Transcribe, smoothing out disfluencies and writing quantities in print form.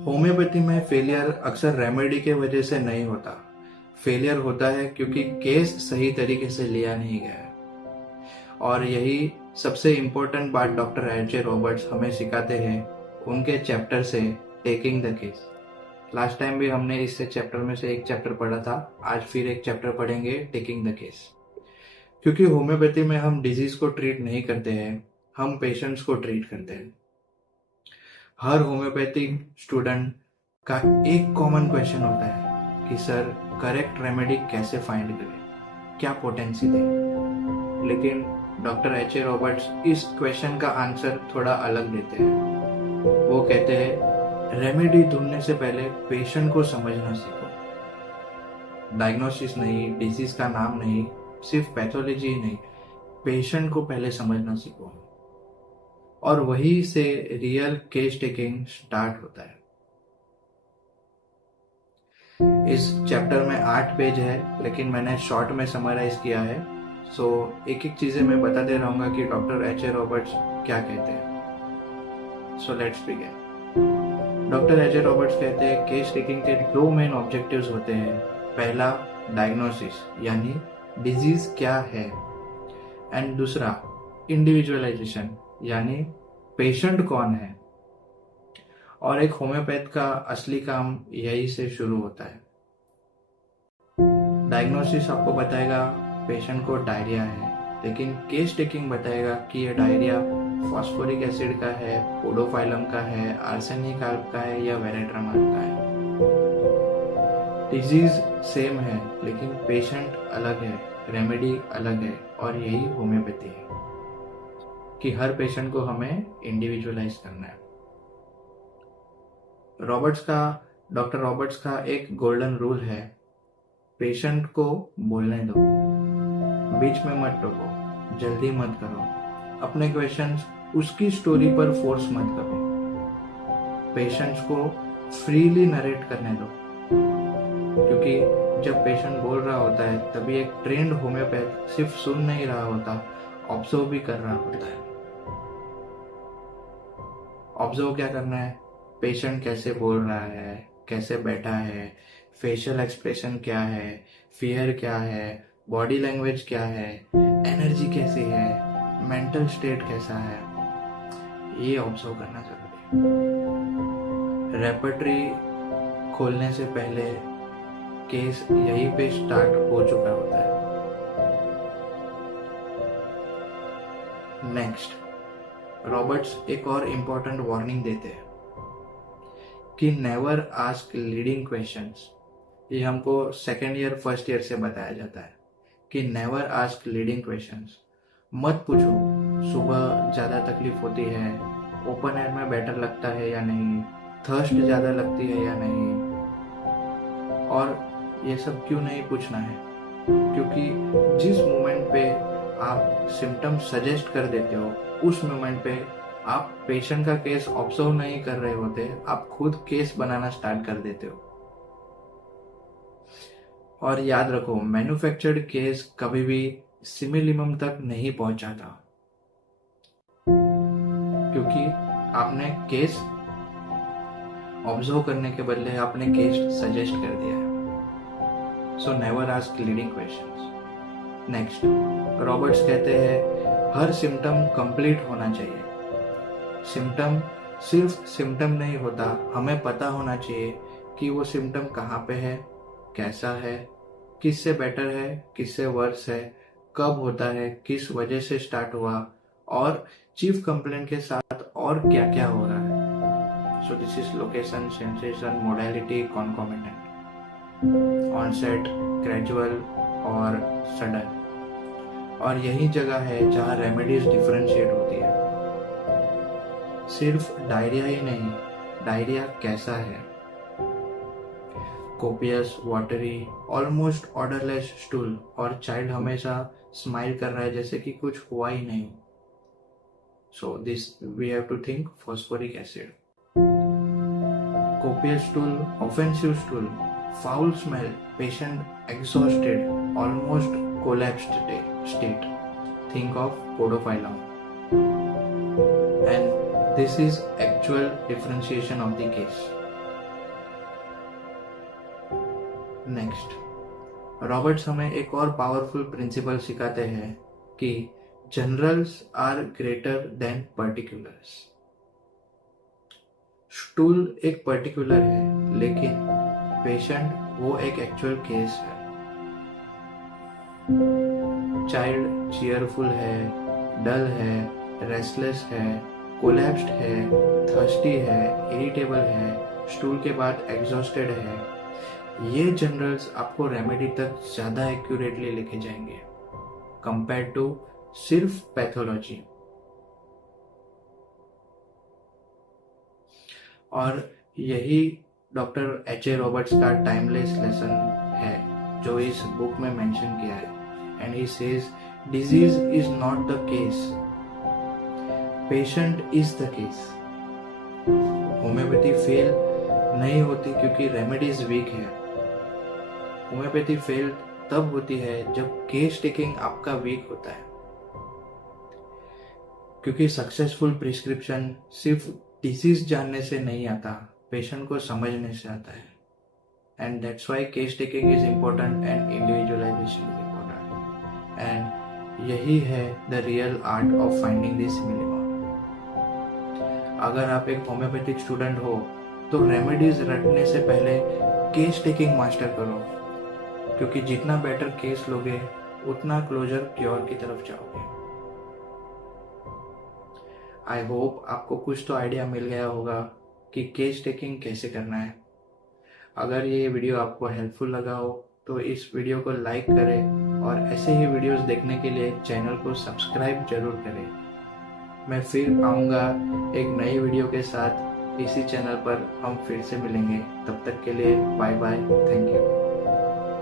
Homeopathy में failure अक्सर remedy के वजह से नहीं होता। फेलियर होता है क्योंकि केस सही तरीके से लिया नहीं गया है। और यही सबसे इम्पोर्टेंट बात डॉक्टर एच.ए. रॉबर्ट्स हमें सिखाते हैं उनके चैप्टर से, taking the case. Last time भी हमने इस चैप्टर में से एक चैप्टर पढ़ा था, आज फिर एक चैप्टर पढ़ेंगे, टेकिंग द केस। क्योंकि होम्योपैथी में हम डिजीज को ट्रीट नहीं करते हैं, हम पेशेंट्स को ट्रीट करते हैं। हर होम्योपैथिक स्टूडेंट का एक कॉमन क्वेश्चन होता है कि सर करेक्ट रेमेडी कैसे फाइंड करें, क्या पोटेंसी दे। लेकिन डॉक्टर एच.ए. रॉबर्ट्स इस क्वेश्चन का आंसर थोड़ा अलग देते हैं। वो कहते हैं रेमेडी ढूंढने से पहले पेशेंट को समझना सीखो। डायग्नोसिस नहीं, डिजीज का नाम नहीं, सिर्फ पैथोलॉजी ही नहीं, पेशेंट को पहले समझना सीखो। और वहीं से रियल केस टेकिंग स्टार्ट होता है। इस चैप्टर में 8 पेज है, लेकिन मैंने शॉर्ट में समराइज किया है। सो एक एक चीजें मैं बताते रहूंगा कि डॉक्टर एच.ए. रॉबर्ट्स क्या कहते हैं। So let's begin. Doctor एच.ए. Roberts कहते हैं केस टेकिंग के 2 मेन ऑब्जेक्टिव्स होते हैं। पहला डायग्नोसिस, यानी डिजीज क्या है, एंड दूसरा इंडिविजुअलाइजेशन, यानी पेशेंट कौन है। और एक होम्योपैथ का असली काम यही से शुरू होता है। डायग्नोसिस आपको बताएगा पेशेंट को डायरिया है, लेकिन केस टेकिंग बताएगा कि यह डायरिया फास्फोरिक एसिड का है, पोडोफाइलम का है, आर्सेनिक का है या वेरेट्रमार का है। डिजीज सेम है लेकिन पेशेंट अलग है, रेमेडी अलग है। और यही होम्योपैथी है कि हर पेशेंट को हमें इंडिविजुअलाइज करना है। डॉक्टर रॉबर्ट्स का एक गोल्डन रूल है, पेशेंट को बोलने दो, बीच में मत टोको, जल्दी मत करो, अपने क्वेश्चंस उसकी स्टोरी पर फोर्स मत करो, पेशेंट्स को फ्रीली नरेट करने दो। क्योंकि जब पेशेंट बोल रहा होता है तभी एक ट्रेंड होम्योपैथ सिर्फ सुन नहीं रहा होता, ऑब्जर्व भी कर रहा होता है। ऑब्जर्व क्या करना है, पेशेंट कैसे बोल रहा है, कैसे बैठा है, फेशियल एक्सप्रेशन क्या है, फियर क्या है, बॉडी लैंग्वेज क्या है, एनर्जी कैसी है, मेंटल स्टेट कैसा है, ये ऑब्जर्व करना जरूरी है। रेपर्टरी खोलने से पहले केस यहीं पे स्टार्ट हो चुका होता है। नेक्स्ट, रॉबर्ट्स एक और इम्पोर्टेंट वार्निंग देते हैं कि नेवर आस्क लीडिंग क्वेश्चंस। ये हमको सेकेंड ईयर फर्स्ट ईयर से बताया जाता है कि नेवर आस्क लीडिंग क्वेश्चंस। मत पूछो सुबह ज्यादा तकलीफ होती है, ओपन एयर में बेटर लगता है या नहीं, थर्स्ट ज्यादा लगती है या नहीं। और ये सब क्यों नहीं पूछना है, क्योंकि जिस मोमेंट पे आप सिम्टम सजेस्ट कर देते हो उस मोमेंट पे आप पेशेंट का केस ऑब्जर्व नहीं कर रहे होते, आप खुद केस बनाना स्टार्ट कर देते हो। और याद रखो, मैन्युफैक्चर्ड केस कभी भी सिमिलिमम तक नहीं पहुंचाता, क्योंकि आपने केस ऑब्जर्व करने के बदले आपने केस सजेस्ट कर दिया है। So never ask leading questions. Next, Roberts कहते हैं हर सिम्टम कंप्लीट होना चाहिए। सिम्टम सिर्फ सिम्टम नहीं होता, हमें पता होना चाहिए कि वो सिम्टम कहाँ पे है, कैसा है, किससे बेटर है, किससे वर्स है, कब होता है, किस वजह से स्टार्ट हुआ, और चीफ कंप्लेंट के साथ और क्या क्या हो रहा है। So this is location, sensation, modality, concomitant, onset, gradual और सडन। और यही जगह है जहाँ रेमेडीज डिफरेंशिएट होती है। सिर्फ डायरिया ही नहीं, डायरिया कैसा है, copious, watery, almost odourless stool, और चाइल्ड हमेशा स्माइल कर रहा है जैसे कि कुछ हुआ ही नहीं। So this we have to think phosphoric acid. Copious stool, offensive stool, foul smell, patient exhausted, almost collapsed state. Think of podophyllum. And this is actual differentiation of the case. Next, Roberts हमें एक और powerful principle सिखाते हैं कि generals are greater than particulars. Stool एक particular है, लेकिन patient वो एक एक्चुअल केस है। चाइल्ड चीयरफुल है, डल है, रेस्टलेस है, कोलैप्स्ड है, थर्स्टी है, इरिटेबल है, स्टूल के बाद एग्जॉस्टेड है। ये जनरल्स आपको रेमेडी तक ज्यादा एक्यूरेटली लेके जाएंगे कंपेयर टू सिर्फ पैथोलॉजी। और यही डॉक्टर एच.ए. रॉबर्ट्स का टाइमलेस लेसन है जो इस बुक में मेंशन किया है। And he says disease is not the case, patient is the case. Homeopathy fail नहीं होती क्योंकि रेमेडीज वीक है। होम्योपैथी फेल तब होती है जब केस टेकिंग आपका वीक होता है, क्योंकि सक्सेसफुल प्रिस्क्रिप्शन सिर्फ डिजीज जानने से नहीं आता, पेशेंट को समझने से आता है। And that's why case taking is important and individualisation is important. And यही है the real art of finding this minimum. अगर आप एक होम्योपैथिक स्टूडेंट हो तो रेमेडीज रटने से पहले केस टेकिंग मास्टर करो, क्योंकि जितना बेटर केस लोगे उतना क्लोजर क्योर की तरफ जाओगे। आई होप आपको कुछ तो आइडिया मिल गया होगा कि केस टेकिंग कैसे करना है। अगर ये वीडियो आपको हेल्पफुल लगा हो तो इस वीडियो को लाइक करें और ऐसे ही वीडियोस देखने के लिए चैनल को सब्सक्राइब जरूर करें। मैं फिर आऊँगा एक नई वीडियो के साथ, इसी चैनल पर हम फिर से मिलेंगे। तब तक के लिए बाय बाय, थैंक यू।